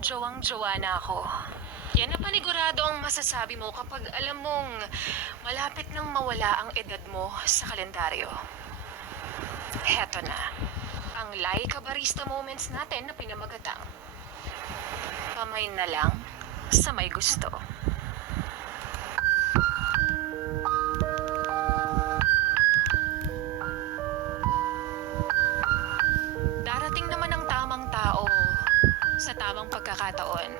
Jowang-jowa na ako. Yan na panigurado ang masasabi mo kapag alam mong malapit nang mawala ang edad mo sa kalendaryo. Heto na, ang Laika Barista Moments natin na pinamagatang. Kamay na lang sa may gusto. Darating naman ang tamang tao sa tamang pagkakataon.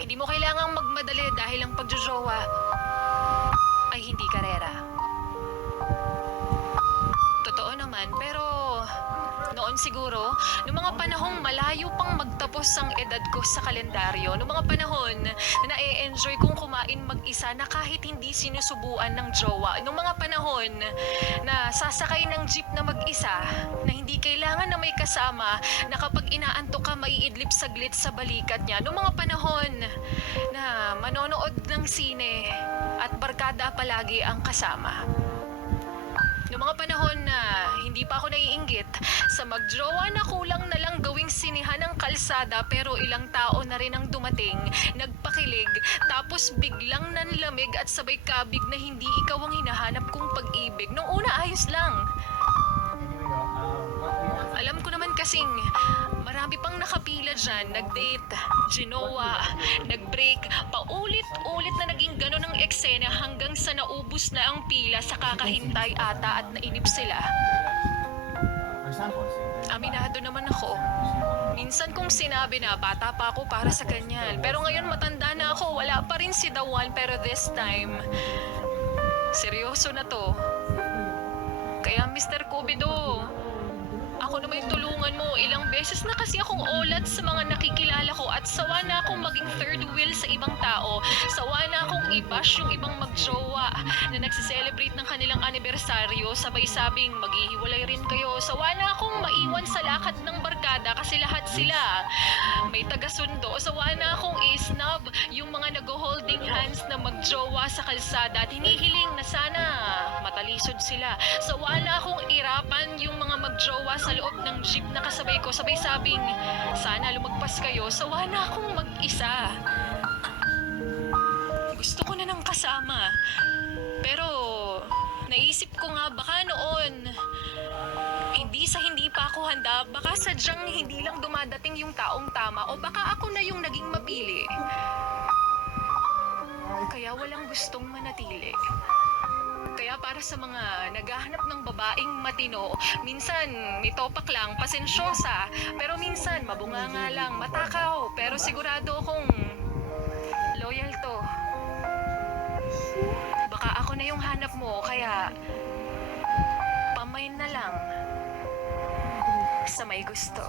Hindi mo kailangang magmadali dahil ang pagjojowa ay hindi karera. Totoo naman, pero noon siguro, noong mga panahong malayo pang magtapos ang edad ko sa kalendaryo, noong mga panahon na na-e-enjoy kong kumain mag-isa na kahit hindi sinusubuan ng jowa, noong mga panahon na sasakay ng jeep na mag-isa, na hindi kailangan na may kasama, na kapag inaantok ka maiidlip saglit sa balikat niya, noong mga panahon na manonood ng sine at barkada palagi ang kasama. Noong mga panahon na hindi pa ako naiinggit sa magjowa na kulang na lang gawing sinihan ng kalsada pero ilang tao na rin ang dumating, nagpakilig, tapos biglang nanlamig at sabay kabig na hindi ikaw ang hinahanap kong pag-ibig. Noong una ayos lang. Alam ko naman kasing marami pang nakapila dyan, nag-date, ginowa, nag-break, paulit-ulit na naging ganon ang eksena hanggang sa naubos na ang pila sa kakahintay ata at nainip sila. Aminado naman ako. Minsan kong sinabi na bata pa ako para sa ganyan. Pero ngayon matanda na ako, wala pa rin si The One, pero this time, seryoso na to. Kaya Mr. Cupido, ako na may tulungan mo. Ilang beses na kasi akong olat sa mga nakikilala ko at sawa na akong maging third wheel sa ibang tao. Sawa na akong i-bash yung ibang magjowa na nagsiselebrate ng kanilang anibersaryo. Sabay sabing maghihiwalay rin kayo. Sawa na akong maiwan sa lakad ng barkada kasi lahat sila may taga-sundo. Sawa na akong i-snub yung mga nag-holding hands na magjowa sa kalsada at hinihiling na sana matalisod sila. Sawa na akong irapan yung mga magjowa sa loob ng jeep na kasabay ko, sabay sabing sana lumagpas kayo. Sawa na akong mag-isa. Gusto ko na ng kasama. Pero naisip ko nga baka noon hindi pa ako handa, baka sadyang hindi lang dumadating yung taong tama o baka ako na yung naging mapili. Kaya walang gustong manatili. Kaya para sa mga naghahanap ng babaeng matino, minsan may topak lang, pasensyosa, pero minsan mabunganga lang, matakaw, pero sigurado akong loyal to. Baka ako na yung hanap mo, kaya pamain na lang sa may gusto.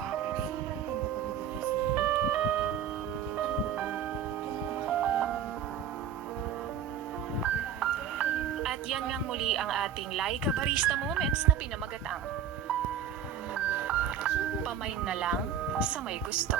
At yan ngang muli ang ating Laika Barista Moments na pinamagatang. Pamain na lang sa may gusto.